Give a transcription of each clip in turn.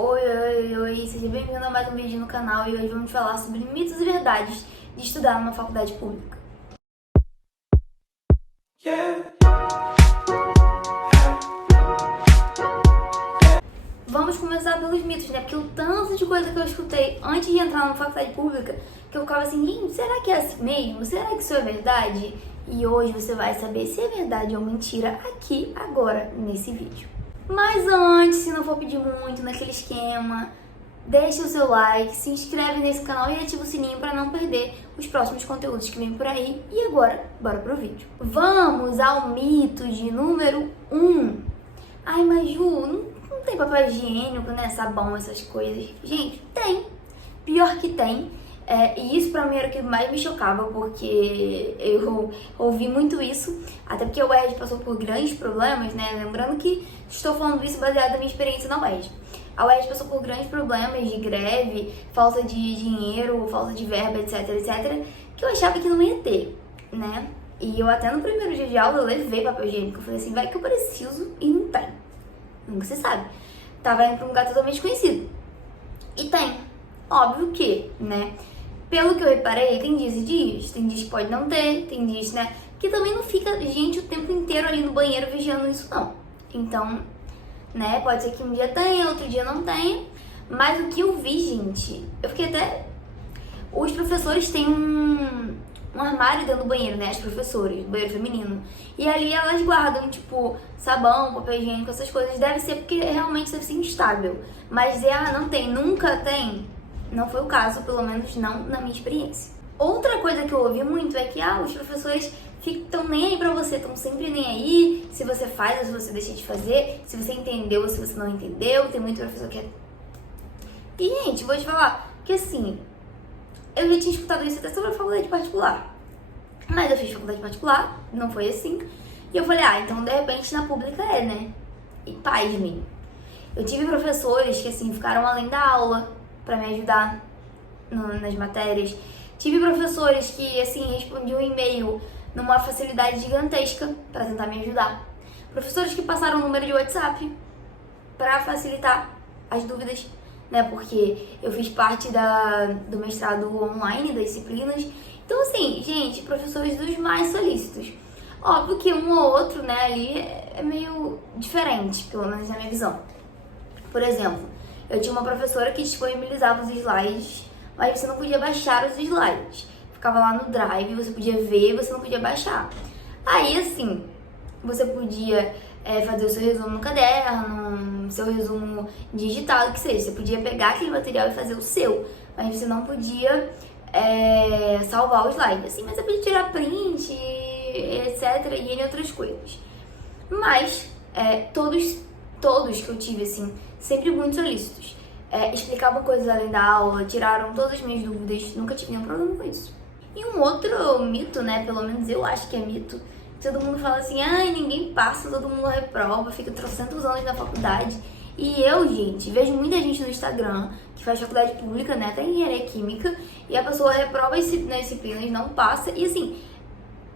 Oi, seja bem-vindo a mais um vídeo no canal e hoje vamos falar sobre mitos e verdades de estudar numa faculdade pública. Vamos começar pelos mitos, né? Porque o tanto de coisa que eu escutei antes de entrar numa faculdade pública que eu ficava assim, gente, será que é assim mesmo? Será que isso é verdade? E hoje você vai saber se é verdade ou mentira aqui, agora, nesse vídeo. Mas antes, se não for pedir muito naquele esquema, deixa o seu like, se inscreve nesse canal e ativa o sininho para não perder os próximos conteúdos que vem por aí. E agora, bora pro vídeo. Vamos ao mito de número 1. Ai, mas Ju, não tem papel higiênico, né? Sabão, essas coisas. Gente, tem. Pior que tem. E isso pra mim era o que mais me chocava, porque eu ouvi muito isso, até porque a UERJ passou por grandes problemas, né? Lembrando que estou falando isso baseado na minha experiência na UERJ. A UERJ passou por grandes problemas de greve, falta de dinheiro, falta de verba, etc, que eu achava que não ia ter, né? E eu até no primeiro dia de aula eu levei papel higiênico, eu falei assim, vai que eu preciso e não tem. Nunca se sabe. Tava indo pra um lugar totalmente desconhecido. E tem. Óbvio que, né? Pelo que eu reparei, tem dias e dias. Tem dias que pode não ter, tem dias, né? Que também não fica gente o tempo inteiro ali no banheiro vigiando isso, não. Então, né? Pode ser que um dia tenha, outro dia não tenha. Mas o que eu vi, gente, eu fiquei até... Os professores têm um armário dentro do banheiro, né? As professoras, do banheiro feminino. E ali elas guardam, tipo, sabão, papel higiênico, essas coisas. Deve ser porque realmente deve ser instável. Mas dizer, não tem, nunca tem... Não foi o caso, pelo menos não na minha experiência. Outra coisa que eu ouvi muito é que os professores estão nem aí pra você, estão sempre nem aí, se você faz ou se você deixa de fazer, se você entendeu ou se você não entendeu. Tem muito professor que é... E, gente, vou te falar que assim, eu já tinha escutado isso até sobre a faculdade particular. Mas eu fiz faculdade particular, não foi assim. E eu falei, então de repente na pública é, né? E pasmem. Eu tive professores que assim, ficaram além da aula pra me ajudar nas matérias. Tive professores que, assim, respondiam e-mail numa facilidade gigantesca pra tentar me ajudar. Professores que passaram o número de WhatsApp pra facilitar as dúvidas, né? Porque eu fiz parte do mestrado online, das disciplinas. Então, assim, gente, professores dos mais solícitos. Óbvio que um ou outro, né, ali é meio diferente, pelo menos na minha visão. Por exemplo, eu tinha uma professora que disponibilizava os slides, mas você não podia baixar os slides. Ficava lá no Drive, você podia ver, você não podia baixar. Aí, assim, você podia fazer o seu resumo no caderno, seu resumo digital, o que seja. Você podia pegar aquele material e fazer o seu, mas você não podia salvar o slide. Assim, mas você podia tirar print, etc, e N outras coisas. Mas, todos que eu tive, assim, sempre muito solícitos. Explicavam coisas além da aula, tiraram todas as minhas dúvidas, nunca tive nenhum problema com isso. E um outro mito, né, pelo menos eu acho que é mito, todo mundo fala assim, ninguém passa, todo mundo reprova, fica trocentos anos na faculdade. E eu, gente, vejo muita gente no Instagram que faz faculdade pública, né, até engenharia química, e a pessoa reprova nas disciplinas, não passa, e assim,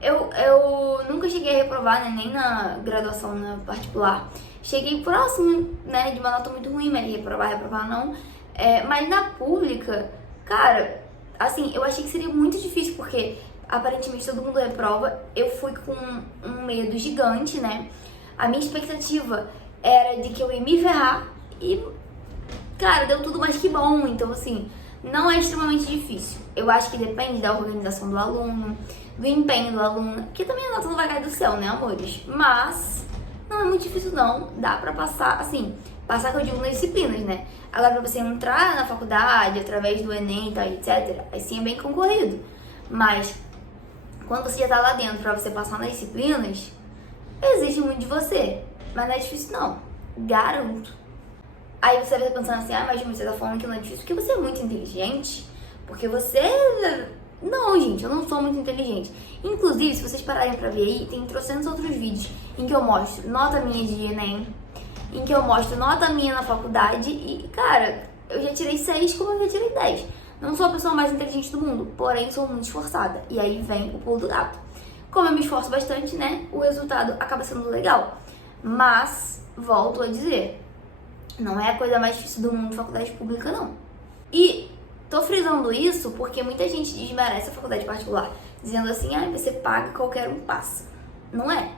eu nunca cheguei a reprovar, né, nem na graduação na particular. Cheguei próximo, né, de uma nota muito ruim, mas reprovar não. Mas na pública, cara, assim, eu achei que seria muito difícil, porque aparentemente todo mundo reprova. Eu fui com um medo gigante, né? A minha expectativa era de que eu ia me ferrar e, cara, deu tudo mais que bom. Então, assim, não é extremamente difícil. Eu acho que depende da organização do aluno, do empenho do aluno, que também a nota não vai cair do céu, né, amores? Mas não é muito difícil, não. Dá pra passar, assim, passar que eu digo nas disciplinas, né? Agora, pra você entrar na faculdade através do Enem e tal, etc., aí sim é bem concorrido. Mas, quando você já tá lá dentro pra você passar nas disciplinas, exige muito de você. Mas não é difícil, não. Garanto. Aí você vai pensando assim, mas você tá falando que não é difícil porque você é muito inteligente? Porque você... Não, gente, eu não sou muito inteligente. Inclusive, se vocês pararem pra ver aí, tem trocentos outros vídeos em que eu mostro nota minha de Enem, em que eu mostro nota minha na faculdade e, cara, eu já tirei 6 como eu já tirei 10. Não sou a pessoa mais inteligente do mundo, porém sou muito esforçada. E aí vem o pulo do gato. Como eu me esforço bastante, né, o resultado acaba sendo legal. Mas, volto a dizer, Não é a coisa mais difícil do mundo faculdade pública, não. E tô frisando isso porque muita gente desmerece a faculdade particular, dizendo assim, ah, você paga, qualquer um passa. Não é.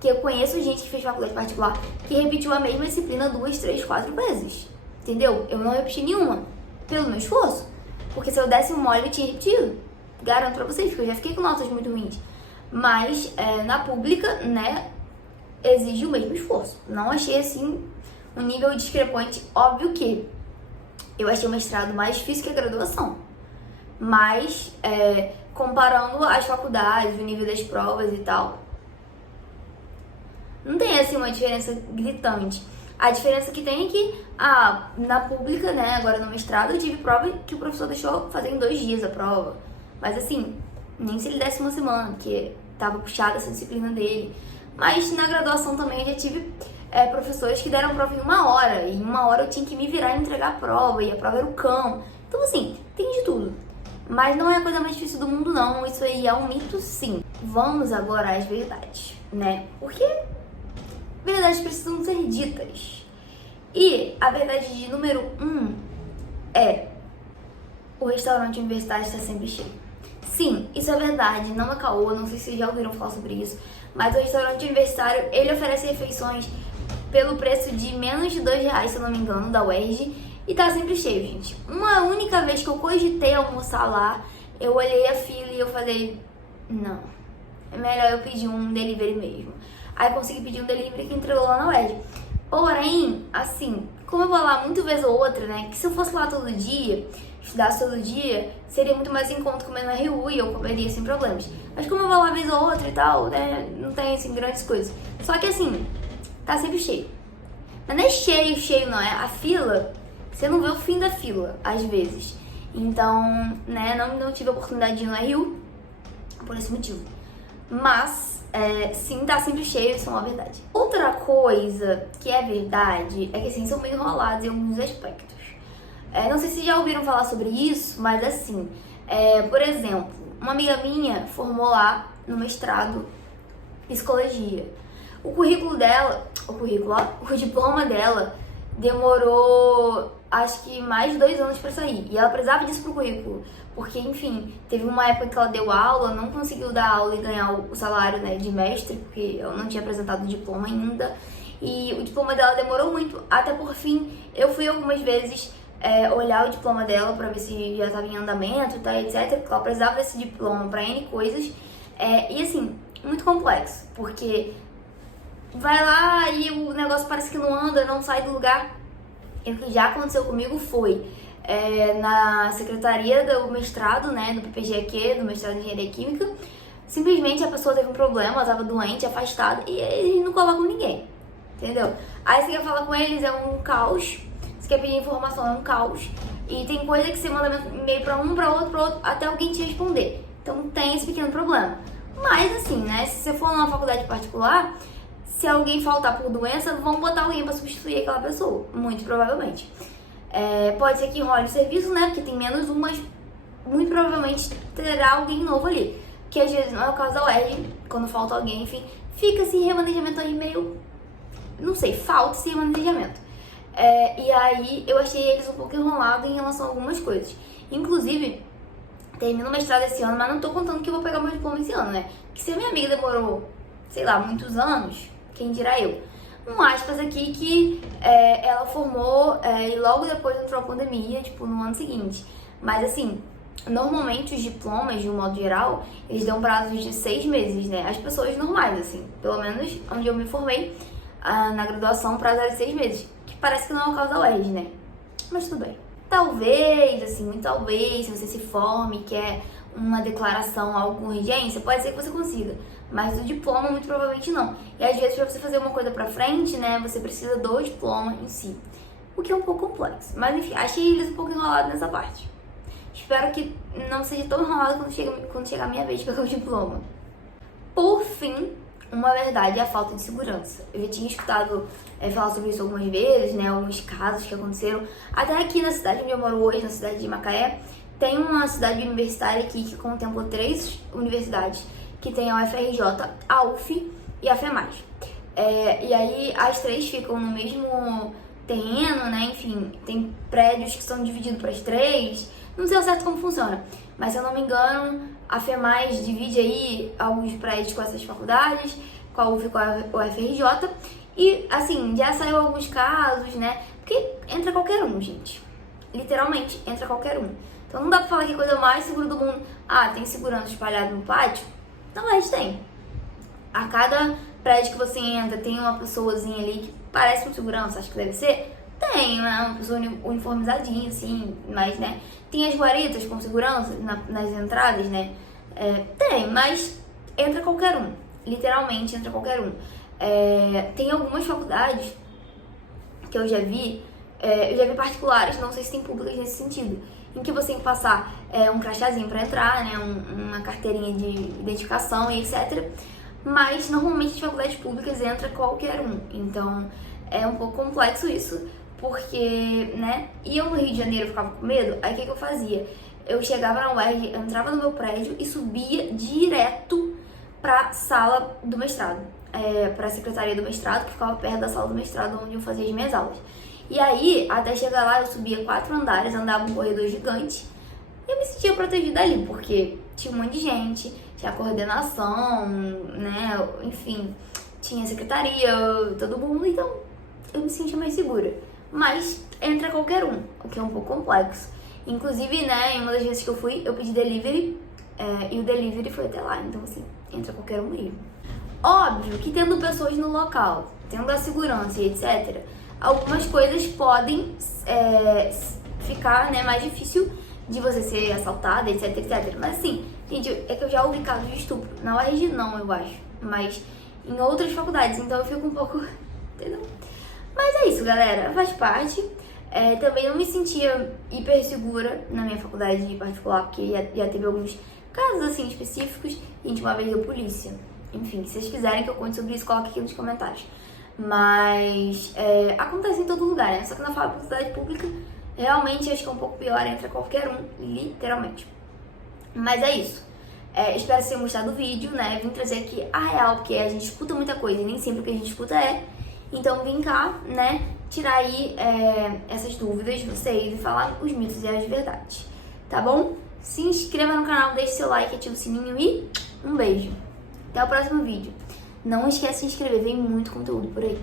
Que eu conheço gente que fez faculdade particular que repetiu a mesma disciplina 2, 3, 4 vezes. Entendeu? Eu não repeti nenhuma, pelo meu esforço. Porque se eu desse um mole, eu tinha repetido. Garanto pra vocês, porque eu já fiquei com notas muito ruins. Mas na pública, né, exige o mesmo esforço. Não achei, assim, um nível discrepante. Óbvio que eu achei o mestrado mais difícil que a graduação. Mas, comparando as faculdades, o nível das provas e tal, não tem, assim, uma diferença gritante. A diferença que tem é que, na pública, né, agora no mestrado, eu tive prova que o professor deixou fazer em 2 dias a prova. Mas, assim, nem se ele desse uma semana, porque tava puxada essa disciplina dele. Mas na graduação também eu já tive professores que deram prova em 1 hora. E em 1 hora eu tinha que me virar e entregar a prova, e a prova era o cão. Então, assim, tem de tudo. Mas não é a coisa mais difícil do mundo, não. Isso aí é um mito, sim. Vamos agora às verdades, né? Porque verdades precisam ser ditas. E a verdade de número 1 é: o restaurante universitário está sempre cheio. Sim, isso é verdade, não é caô, não sei se vocês já ouviram falar sobre isso, mas o restaurante universitário, ele oferece refeições pelo preço de menos de R$2, se eu não me engano, da UERJ, e tá sempre cheio, gente. Uma única vez que eu cogitei almoçar lá, eu olhei a fila e eu falei, não, é melhor eu pedir um delivery mesmo. Aí eu consegui pedir um delivery que entregou lá na UERJ. Porém, assim, como eu vou lá muito vez ou outra, né, que se eu fosse lá todo dia, estudasse todo dia, seria muito mais em conta comer na RU e eu comeria sem problemas. Mas como eu vou lá vez ou outra e tal, né, não tem, assim, grandes coisas. Só que, assim, tá sempre cheio. Mas não é cheio, cheio não, é a fila, você não vê o fim da fila, às vezes. Então, né, não tive a oportunidade de ir no RU por esse motivo. Mas, sim, tá sempre cheio, isso é uma verdade. Outra coisa que é verdade é que, assim, são meio enrolados em alguns aspectos. Não sei se já ouviram falar sobre isso, mas assim, por exemplo, uma amiga minha formou lá no mestrado psicologia. O diploma dela demorou, acho que mais de 2 anos pra sair. E ela precisava disso pro currículo, porque, enfim, teve uma época que ela deu aula, não conseguiu dar aula e ganhar o salário, né, de mestre, porque ela não tinha apresentado o diploma ainda. E o diploma dela demorou muito, até por fim, eu fui algumas vezes olhar o diploma dela pra ver se já estava em andamento, tá, etc. Porque ela precisava desse diploma pra N coisas. E assim, muito complexo, porque vai lá e o negócio parece que não anda, não sai do lugar. E o que já aconteceu comigo foi na secretaria do mestrado, né, do PPG-AQ, do mestrado em Engenharia Química, simplesmente a pessoa teve um problema, ela estava doente, afastada, e eles não colocam ninguém, entendeu? Aí você quer falar com eles, é um caos. Você quer pedir informação, é um caos. E tem coisa que você manda e-mail pra um, pra outro, até alguém te responder. Então tem esse pequeno problema. Mas assim, né, se você for numa faculdade particular, se alguém faltar por doença, vão botar alguém pra substituir aquela pessoa, muito provavelmente. Pode ser que role o serviço, né, porque tem menos um, mas muito provavelmente terá alguém novo ali. Que às vezes não é o caso da UERJ, quando falta alguém, enfim, fica esse remanejamento aí meio, não sei, falta esse remanejamento. E aí eu achei eles um pouco enrolados em relação a algumas coisas. Inclusive, termino o mestrado esse ano, mas não tô contando que eu vou pegar meu diploma esse ano, né? Que se a minha amiga demorou, sei lá, muitos anos, quem dirá eu? Um aspas aqui que ela formou e logo depois entrou a pandemia, tipo, no ano seguinte. Mas assim, normalmente os diplomas, de um modo geral, eles dão prazos de 6 meses, né? As pessoas normais, assim, pelo menos onde eu me formei, na graduação, o prazo era de 6 meses. Parece que não é o caso da UERJ, né? Mas tudo bem. Talvez, assim, muito talvez, se você se forme e quer uma declaração, algo com urgência, pode ser que você consiga. Mas o diploma, muito provavelmente não. E às vezes, pra você fazer uma coisa pra frente, né, você precisa do diploma em si. O que é um pouco complexo. Mas enfim, achei eles um pouco enrolados nessa parte. Espero que não seja tão enrolado quando chegar a minha vez de pegar o diploma. Por fim, uma verdade é a falta de segurança. Eu já tinha escutado falar sobre isso algumas vezes, né? Alguns casos que aconteceram. Até aqui na cidade onde eu moro hoje, na cidade de Macaé, tem uma cidade universitária aqui que contempla 3 universidades, que tem a UFRJ, a UF e a FEMAS. E aí as 3 ficam no terreno, né? Enfim, tem prédios que são divididos para as 3. Não sei ao certo como funciona, mas se eu não me engano, a FEMAIS divide aí alguns prédios com essas faculdades, com a UF e com a UFRJ. E, assim, já saiu alguns casos, né? Porque entra qualquer um, gente. Literalmente, entra qualquer um. Então não dá pra falar que é a coisa mais segura do mundo. Ah, tem segurança espalhada no pátio? Na verdade tem. A cada prédio que você entra, tem uma pessoazinha ali que parece um segurança, acho que deve ser. Tem, né? Uma pessoa uniformizadinha, assim, mas, né? Tem as guaretas com segurança nas entradas, né? Tem, mas entra qualquer um. Literalmente entra qualquer um. Tem algumas faculdades que eu já vi particulares, não sei se tem públicas nesse sentido, em que você tem que passar um crachazinho para entrar, né, uma carteirinha de identificação e etc. Mas normalmente as faculdades públicas entra qualquer um, então é um pouco complexo isso, porque, né, e eu no Rio de Janeiro eu ficava com medo, aí o que eu fazia? Eu chegava na UERJ, eu entrava no meu prédio e subia direto pra sala do mestrado, pra secretaria do mestrado, que ficava perto da sala do mestrado onde eu fazia as minhas aulas. E aí, até chegar lá, eu subia 4 andares, andava um corredor gigante e eu me sentia protegida ali, porque tinha um monte de gente, tinha coordenação, né, enfim, tinha secretaria, todo mundo, então eu me sentia mais segura. Mas entra qualquer um, o que é um pouco complexo. Inclusive, né, em uma das vezes que eu fui, eu pedi delivery e o delivery foi até lá, então assim, entra qualquer um mesmo. Óbvio que tendo pessoas no local, tendo a segurança e etc., algumas coisas podem ficar, né, mais difícil de você ser assaltada, etc, etc. Mas assim, gente, é que eu já ouvi casos de estupro. Na UERJ não, eu acho. Mas em outras faculdades, então eu fico um pouco... Entendeu? Mas é isso, galera. Faz parte. Também não me sentia hiper segura na minha faculdade particular, porque já teve alguns casos assim específicos. Gente, uma vez deu polícia. Enfim, se vocês quiserem que eu conte sobre isso, coloque aqui nos comentários. Mas acontece em todo lugar, né? Só que na faculdade pública, realmente acho que é um pouco pior, entra qualquer um, literalmente. Mas é isso. Espero que vocês tenham gostado do vídeo, né? Vim trazer aqui a real, porque a gente escuta muita coisa e nem sempre o que a gente escuta é. Então vim cá, né, tirar aí essas dúvidas de vocês e falar os mitos e as verdades, tá bom? Se inscreva no canal, deixe seu like, ative o sininho e um beijo. Até o próximo vídeo. Não esquece de se inscrever, vem muito conteúdo por aí.